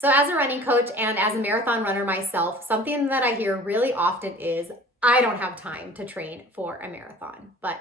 So as a running coach and as a marathon runner myself, something that I hear really often is, I don't have time to train for a marathon, but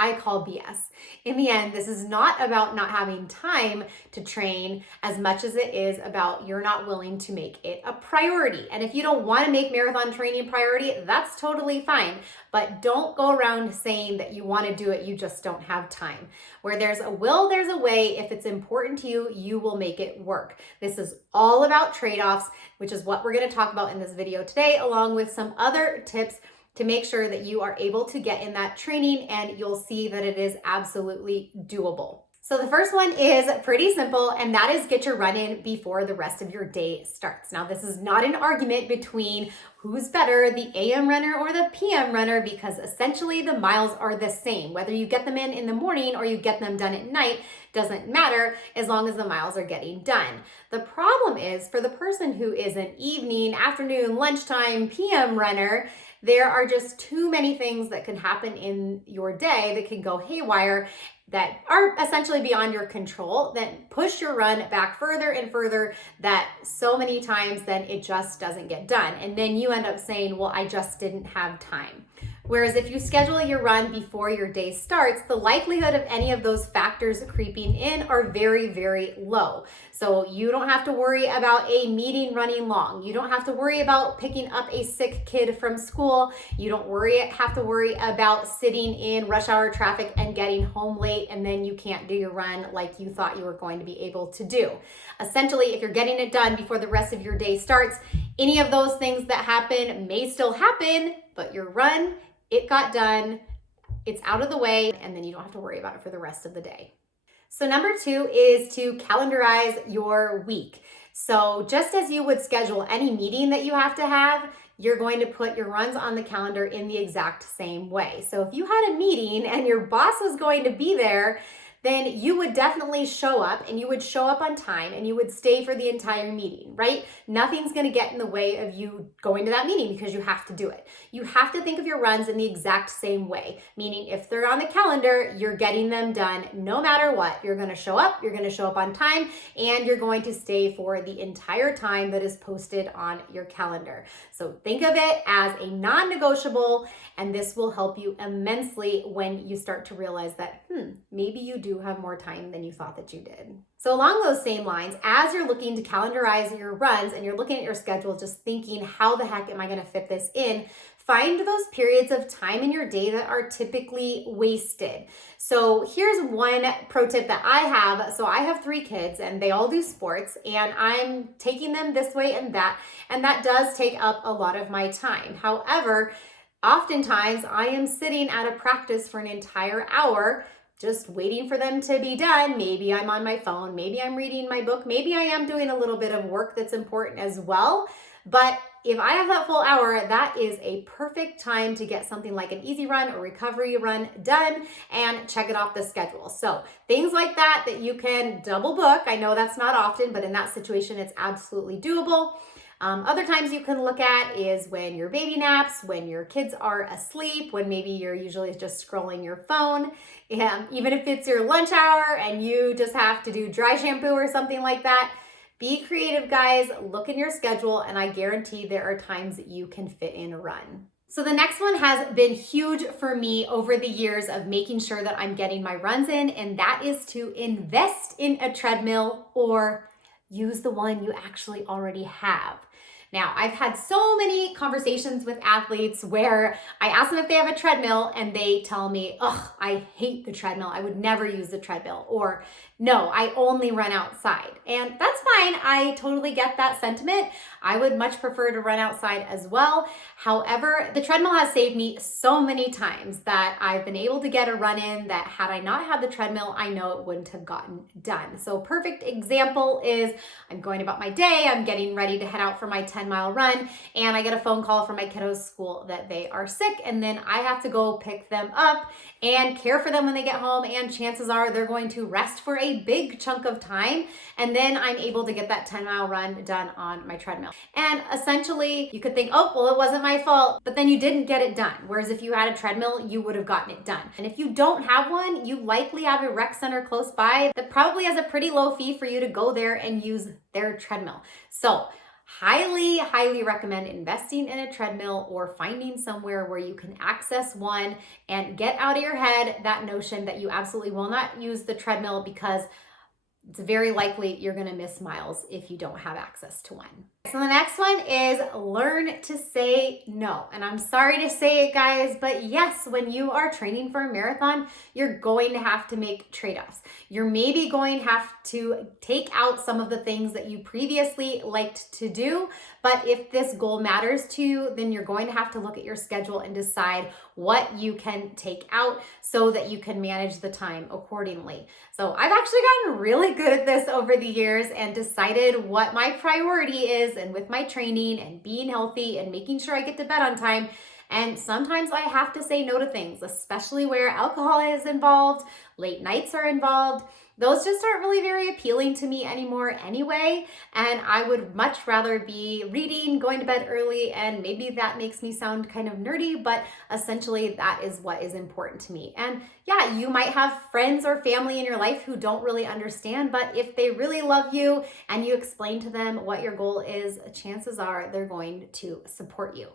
I call BS. In the end, this is not about not having time to train as much as it is about you're not willing to make it a priority. And if you don't want to make marathon training priority, that's totally fine. But don't go around saying that you want to do it, you just don't have time. Where there's a will, there's a way. If it's important to you, you will make it work. This is all about trade-offs, which is what we're going to talk about in this video today, along with some other tips to make sure that you are able to get in that training, and you'll see that it is absolutely doable. So the first one is pretty simple, and that is get your run in before the rest of your day starts. Now, this is not an argument between who's better, the AM runner or the PM runner, because essentially the miles are the same. Whether you get them in the morning or you get them done at night doesn't matter, as long as the miles are getting done. The problem is for the person who is an evening, afternoon, lunchtime, PM runner, there are just too many things that can happen in your day that can go haywire, that are essentially beyond your control, that push your run back further and further, that so many times then it just doesn't get done. And then you end up saying, well, I just didn't have time. Whereas if you schedule your run before your day starts, the likelihood of any of those factors creeping in are very, very low. So you don't have to worry about a meeting running long. You don't have to worry about picking up a sick kid from school. You don't have to worry about sitting in rush hour traffic and getting home late, and then you can't do your run like you thought you were going to be able to do. Essentially, if you're getting it done before the rest of your day starts, any of those things that happen may still happen, but your run, it got done, it's out of the way, and then you don't have to worry about it for the rest of the day. So number 2 is to calendarize your week. So just as you would schedule any meeting that you have to have, you're going to put your runs on the calendar in the exact same way. So if you had a meeting and your boss was going to be there, then you would definitely show up, and you would show up on time, and you would stay for the entire meeting, right? Nothing's going to get in the way of you going to that meeting because you have to do it. You have to think of your runs in the exact same way, meaning if they're on the calendar, you're getting them done no matter what. You're going to show up on time, and you're going to stay for the entire time that is posted on your calendar. So think of it as a non-negotiable, and this will help you immensely when you start to realize that, maybe you do have more time than you thought that you did. So along those same lines, as you're looking to calendarize your runs and you're looking at your schedule, just thinking, how the heck am I going to fit this in? Find those periods of time in your day that are typically wasted. So here's one pro tip that I have. So I have 3 kids and they all do sports, and I'm taking them this way and that does take up a lot of my time. However, oftentimes I am sitting at a practice for an entire hour just waiting for them to be done. Maybe I'm on my phone, maybe I'm reading my book, maybe I am doing a little bit of work that's important as well. But if I have that full hour, that is a perfect time to get something like an easy run or recovery run done and check it off the schedule. So things like that you can double book. I know that's not often, but in that situation, it's absolutely doable. Other times you can look at is when your baby naps, when your kids are asleep, when maybe you're usually just scrolling your phone. Even if it's your lunch hour and you just have to do dry shampoo or something like that, be creative, guys. Look in your schedule, and I guarantee there are times that you can fit in a run. So the next one has been huge for me over the years of making sure that I'm getting my runs in, and that is to invest in a treadmill or use the one you actually already have. Now, I've had so many conversations with athletes where I ask them if they have a treadmill and they tell me, "Ugh, I hate the treadmill. I would never use the treadmill." Or, "No, I only run outside." And that's fine. I totally get that sentiment. I would much prefer to run outside as well. However, the treadmill has saved me so many times that I've been able to get a run in that had I not had the treadmill, I know it wouldn't have gotten done. So perfect example is I'm going about my day. I'm getting ready to head out for my 10 10-mile run and I get a phone call from my kiddos' school that they are sick, and then I have to go pick them up and care for them when they get home, and chances are they're going to rest for a big chunk of time, and then I'm able to get that 10-mile run done on my treadmill. And essentially, you could think, oh, well, it wasn't my fault, but then you didn't get it done. Whereas if you had a treadmill, you would have gotten it done. And if you don't have one, you likely have a rec center close by that probably has a pretty low fee for you to go there and use their treadmill. So highly recommend investing in a treadmill or finding somewhere where you can access one and get out of your head that notion that you absolutely will not use the treadmill, because it's very likely you're going to miss miles if you don't have access to one. So the next one is learn to say no. And I'm sorry to say it, guys, but yes, when you are training for a marathon, you're going to have to make trade-offs. You're maybe going to have to take out some of the things that you previously liked to do, but if this goal matters to you, then you're going to have to look at your schedule and decide what you can take out so that you can manage the time accordingly. So I've actually gotten really good at this over the years and decided what my priority is, and with my training and being healthy and making sure I get to bed on time. And sometimes I have to say no to things, especially where alcohol is involved, late nights are involved. Those just aren't really very appealing to me anymore anyway, and I would much rather be reading, going to bed early, and maybe that makes me sound kind of nerdy, but essentially that is what is important to me. And yeah, you might have friends or family in your life who don't really understand, but if they really love you and you explain to them what your goal is, chances are they're going to support you.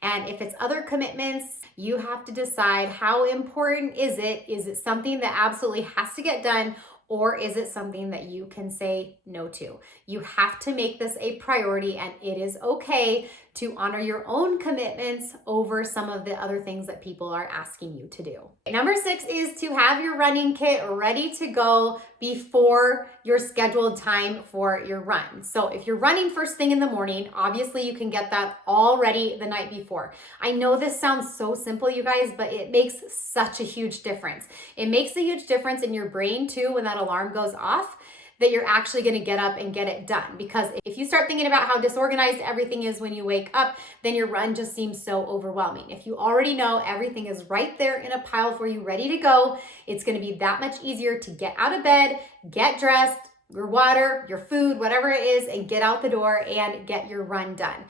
And if it's other commitments, you have to decide, how important is it? Is it something that absolutely has to get done, or is it something that you can say no to? You have to make this a priority, and it is okay to honor your own commitments over some of the other things that people are asking you to do. Number 6 is to have your running kit ready to go before your scheduled time for your run. So if you're running first thing in the morning, obviously you can get that all ready the night before. I know this sounds so simple, you guys, but it makes such a huge difference. It makes a huge difference in your brain too when that alarm goes off, that you're actually going to get up and get it done. Because if you start thinking about how disorganized everything is when you wake up, then your run just seems so overwhelming. If you already know everything is right there in a pile for you, ready to go, it's going to be that much easier to get out of bed, get dressed, your water, your food, whatever it is, and get out the door and get your run done.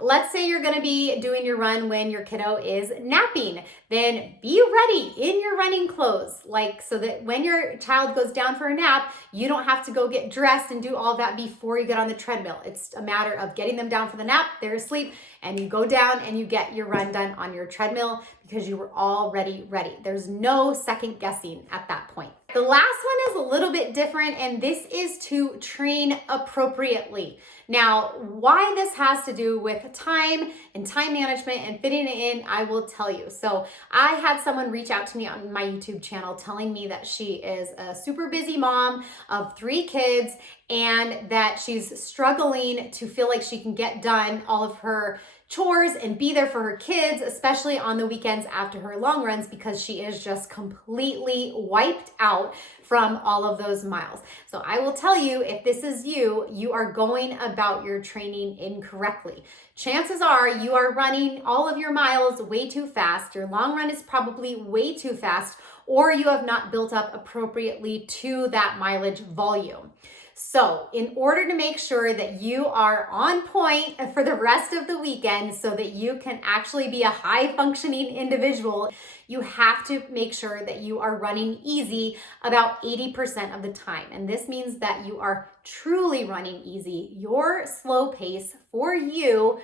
Let's say you're going to be doing your run when your kiddo is napping. Then be ready in your running clothes, so that when your child goes down for a nap, you don't have to go get dressed and do all that before you get on the treadmill. It's a matter of getting them down for the nap, they're asleep, and you go down and you get your run done on your treadmill because you were already ready. There's no second guessing at that point. The last one is a little bit different, and this is to train appropriately. Now, why this has to do with time and time management and fitting it in, I will tell you. So I had someone reach out to me on my YouTube channel telling me that she is a super busy mom of 3 kids and that she's struggling to feel like she can get done all of her chores and be there for her kids, especially on the weekends after her long runs, because she is just completely wiped out from all of those miles. So I will tell you, if this is you, you are going about your training incorrectly. Chances are you are running all of your miles way too fast. Your long run is probably way too fast, or you have not built up appropriately to that mileage volume. So in order to make sure that you are on point for the rest of the weekend so that you can actually be a high functioning individual, you have to make sure that you are running easy about 80% of the time. And this means that you are truly running easy, your slow pace for you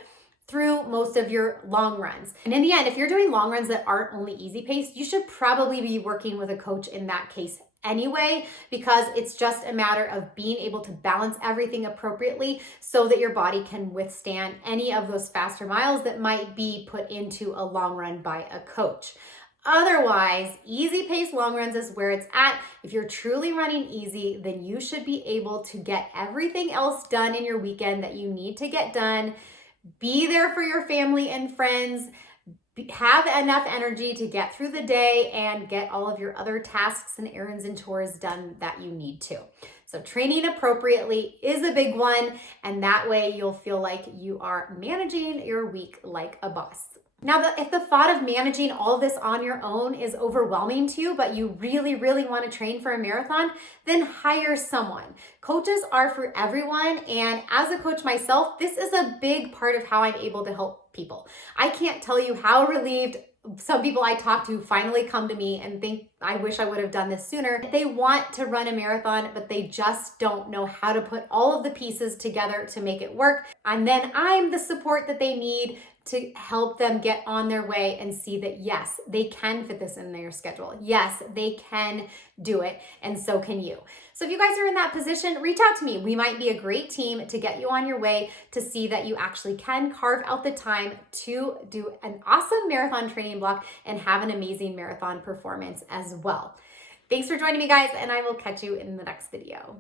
through most of your long runs. And in the end, if you're doing long runs that aren't only easy paced, you should probably be working with a coach in that case anyway, because it's just a matter of being able to balance everything appropriately so that your body can withstand any of those faster miles that might be put into a long run by a coach. Otherwise, easy pace long runs is where it's at. If you're truly running easy, then you should be able to get everything else done in your weekend that you need to get done. Be there for your family and friends. Have enough energy to get through the day and get all of your other tasks and errands and chores done that you need to. So training appropriately is a big one, and that way you'll feel like you are managing your week like a boss. Now, if the thought of managing all this on your own is overwhelming to you, but you really, really want to train for a marathon, then hire someone. Coaches are for everyone, and as a coach myself, this is a big part of how I'm able to help people. I can't tell you how relieved some people I talk to finally come to me and think, I wish I would have done this sooner. They want to run a marathon, but they just don't know how to put all of the pieces together to make it work. And then I'm the support that they need to help them get on their way and see that, yes, they can fit this in their schedule. Yes, they can do it, and so can you. So if you guys are in that position, reach out to me. We might be a great team to get you on your way to see that you actually can carve out the time to do an awesome marathon training block and have an amazing marathon performance as well. Thanks for joining me, guys, and I will catch you in the next video.